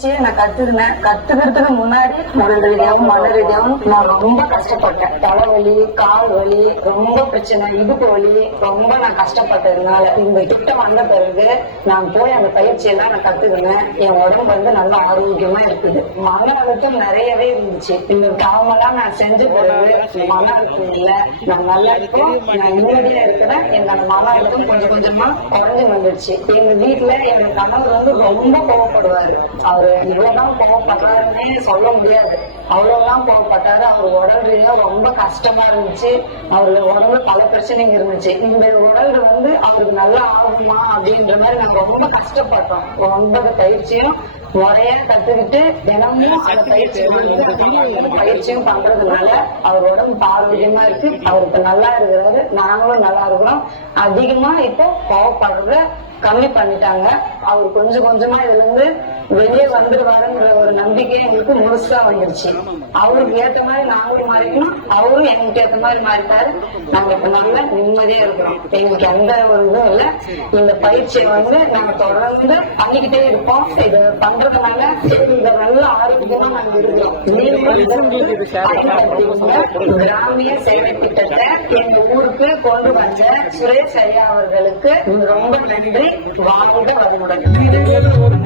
நான் கத்துக்கினேன் கத்துக்கிறதுக்கு முன்னாடி உடல் ரீதியாகவும் மன ரீதியாகவும் நான் ரொம்ப கஷ்டப்பட்டேன். தலைவலி கால் வலி ரொம்ப பிரச்சனை இடுப்பு வலி ரொம்ப நான் கஷ்டப்பட்டதுனால. இந்த திட்டம் வந்த பிறகு நான் போய் அந்த பயிற்சியெல்லாம் நான் கத்துக்கினேன் என் உடம்பு வந்து நல்ல ஆரோக்கியமா இருக்குது. மன அழுத்தம் நிறையவே இருந்துச்சு. இந்த காமெல்லாம் நான் செஞ்ச பிறகு மன அழுத்தம் இல்ல. நான் நல்லா இருக்கேன். நான் நிம்மதியா இருக்கிறேன். என்னோட மன அழுத்தம் கொஞ்சம் கொஞ்சமா குறைஞ்சு வந்துடுச்சு எங்க வீட்டுல எங்க கணவர் வந்து ரொம்ப கோவப்படுவாரு. அவரு இவ்வளவுதான் கோவப்படுறாருன்னே சொல்ல முடியாது. அவ்வளவுதான் கோவப்பட்டாரு. அவர் உடல் ரீதியா ரொம்ப கஷ்டமா இருந்துச்சு. அவரு உடம்புல பல பிரச்சனைங்க இருந்துச்சு. இந்த உடல் வந்து அவருக்கு நல்லா ஆகுமா அப்படின்ற மாதிரி நாங்க ரொம்ப கஷ்டப்பட்டோம். ஒன்பது பயிற்சியும் முறையா கத்துக்கிட்டு தினமும் அந்த பயிற்சி வந்து பயிற்சியும் பண்றதுனால அவர் உடம்பு ஆரோக்கியமா இருக்கு. அவருக்கு நல்லா இருக்கிறாரு நாங்களும் நல்லா இருக்கிறோம். அதிகமா இப்போ கோவப்படுறத கம்மி பண்ணிட்டாங்க. அவர் கொஞ்சம் கொஞ்சமா இதுல இருந்து வெளியே வந்துருவாருங்கிற ஒரு நம்பிக்கை எங்களுக்கு முழுசா வந்துருச்சு. அவருக்கு ஏத்த மாதிரி நாங்களும் மாறிக்கணும். அவரும் எங்களுக்கு ஏத்த மாதிரி மாறிட்டாரு. நாங்க இப்ப நல்லா நிம்மதியா இருக்கிறோம். எங்களுக்கு எந்த ஒரு இதுவும் இல்ல. இந்த பயிற்சியை வந்து நாங்க தொடர்ந்து பண்ணிக்கிட்டே இருப்போம். இது பண்றதுனால இந்த நல்ல ஆரோக்கியமா நாங்க இருக்கிறோம். கிராமிய சேவை திட்டத்தை எங்க ஊருக்கு கொண்டு வந்த சுரேஷ் ஐயா அவர்களுக்கு ரொம்ப நன்றி. வாழ்க வளமுடன் ஒரு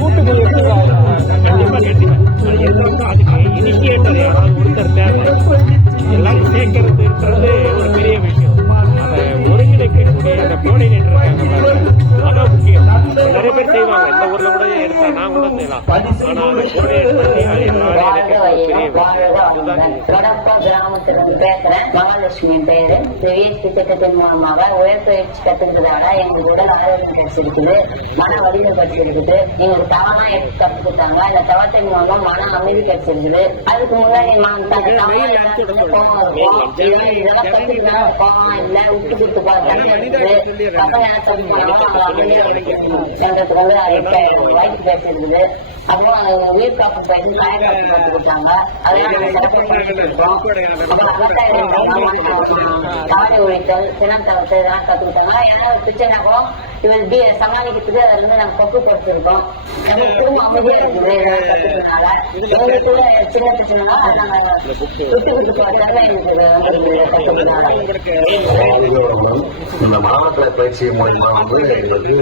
எல்லாரும் சேர்க்கறதுன்றது ஒரு பெரிய விஷயம். அதை ஒருங்கிணைக்கக்கூடிய அந்த கோஆர்டினேட்டர் நிறைய பேர் செய்வாங்க. இந்த ஊர்ல எடுத்தா நான் கூட செய்யலாம் ஆனா எல்லாரும் பெரிய கிராமத்திலிருந்து பேசுறேன் மகாலட்சுமி பேரு விஎஸ்பி திட்டத்தின் மூலமாக உயர்பயிற்சி கத்துக்கிறதால எங்களுக்கு உடல் ஆரோக்கியம் கிடைச்சிருக்குது மன வலிமை கிடைச்சிருக்குது எங்களுக்கு தவறா எடுத்து கத்துக்கிட்டாங்க இந்த தவத்தின் மூலமா மன அமைதி கிடைச்சிருக்குது அதுக்கு முன்னாடி நான் இதெல்லாம் இதெல்லாம் கத்துக்கிட்டா இல்ல விட்டு கொடுத்து பாருங்க பசங்க எங்களுக்கு வந்து அதுக்கு வாய்ப்பு அப்புறம் உயிர் காப்பு பயிற்சி காய காப்பு கத்துக்கிட்டாங்க அதெல்லாம் நாங்க சிறப்பாக இருக்கோம் ஏன்னா பிரச்சனை கூட இவன் டி சமாளிக்கிறதுக்கு அதுல இருந்து நாங்க பக்குவப்படுத்திருக்கோம் நம்ம குடும்பம் அமைதியா இருக்குது இதெல்லாம் எங்களுக்குள்ள சின்ன பிரச்சனை நாங்க விட்டு எங்களுக்கு இந்த மாவட்ட பயிற்சி மூலமா வந்து எங்களுக்கு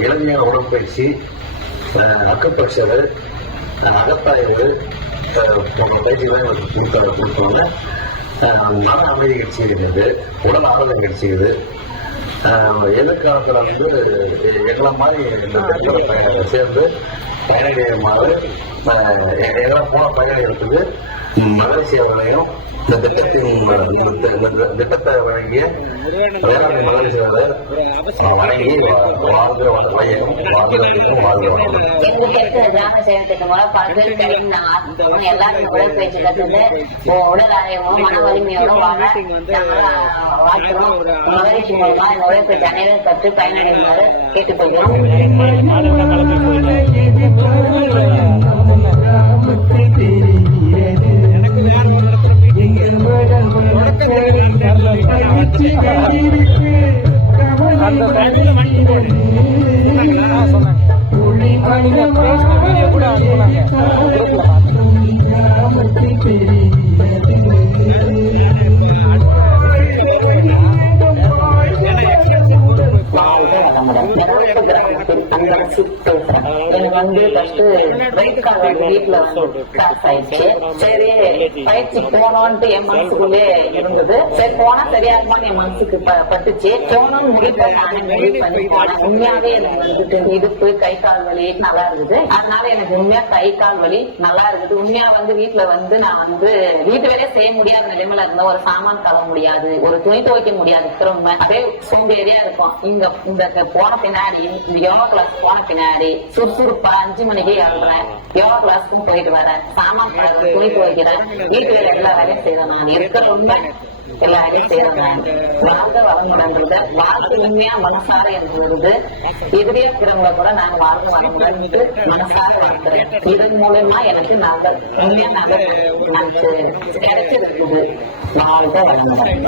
இளைஞர் உடற்பயிற்சி அஹ், அக்குப்பக்சர் அஹ், கொடுப்பாங்க மன அமைதி கிடைச்சிருக்குது உடல் ஆரோக்கியம் கிடைச்சிருக்குது எதிர்காலத்தில் வந்து எங்களை மாதிரி சேர்ந்து பயனடையுமாறு எல்லாம் போன மலேசியாவிலையும் இந்த திட்டத்தின் இந்த தி- இந்த திட்டத்தை வழங்கிய வேளாண் மலேசியாவை வணங்கி வா- வாழ்கிற வையகம் வாழ்கிறதுக்கும் வாழ்கிறோம் எங்களுக்கு இருக்கிற கிராம சேவத்துக்கு மூலம் பல பேர் கிடைந்தாங்க அவங்க எல்லாரும் உடற்பயிற்சி உ- உடல் ஆரோக்கியமும் மன வலிமையோட வாழ நாங்கள் வாழ்க்கிறோம் மகிழ்ச்சி மூலமா இந்த உடற்பயிற்சி அனைவரும் கற்று கேட்டுக்கொள்கிறோம் அந்த பேங்க்ல போடு வீடியோ கூட வளமுடன். எனக்கு எனக்கு வந்து ஃபர்ஸ்ட் ரைட் கால் வீட்டுல வந்து ஆயிடுச்சு சரி பயிற்சி போனோன்ட்டு என் மனசுக்குள்ளே இருந்தது சரி போனா சரியா என் மனசுக்கு ப- பட்டுச்சு போனோம்னு முடிவு பண்ணி உண்மையாவே எனக்கு வந்துட்டு இடுப்பு கை கால் வலி நல்லா இருந்தது அதனால எனக்கு உண்மையா கை கால் வலி நல்லா இருந்தது உண்மையா வந்து வீட்டுல வந்து நான் வந்து வீட்டு வேலையே செய்ய முடியாத நிலைமையில இருந்த ஒரு சாமான் கழுவ முடியாது ஒரு துணி துவைக்க முடியாது இருக்கிற உண்மை அப்படியே சோம்பேறியா இருக்கும் இங்க இந்த போன பின்னாடி யோகா கிளாஸ் போன பின்னாடி சுறுசுறுப்பா அஞ்சு மணிக்கு எழுறேன் யோகா கிளாஸ்க்கும் போயிட்டு வரேன். சாமான் கழுவுறேன், துணி துவைக்கிறேன். வீட்டு எல்லா வேலையும் செய்யறேன் நான். இருக்கிற உண்மை எல்லா வேலையும் செய்யறேன் நான். வாழ்ந்த வளமுடன்றது வாழ்க்கை உண்மையா மனசார எனக்கு எதிரே இருக்கிறவங்கள கூட நாங்க வாழ்ந்து வரமுடன்ட்டு மனசார வாழ்க்கிறேன் இதன் மூலமா எனக்கு நாங்கள் உண்மையா நாங்கள் எனக்கு கிடைச்சிருக்குது. நாலு வரமுடன்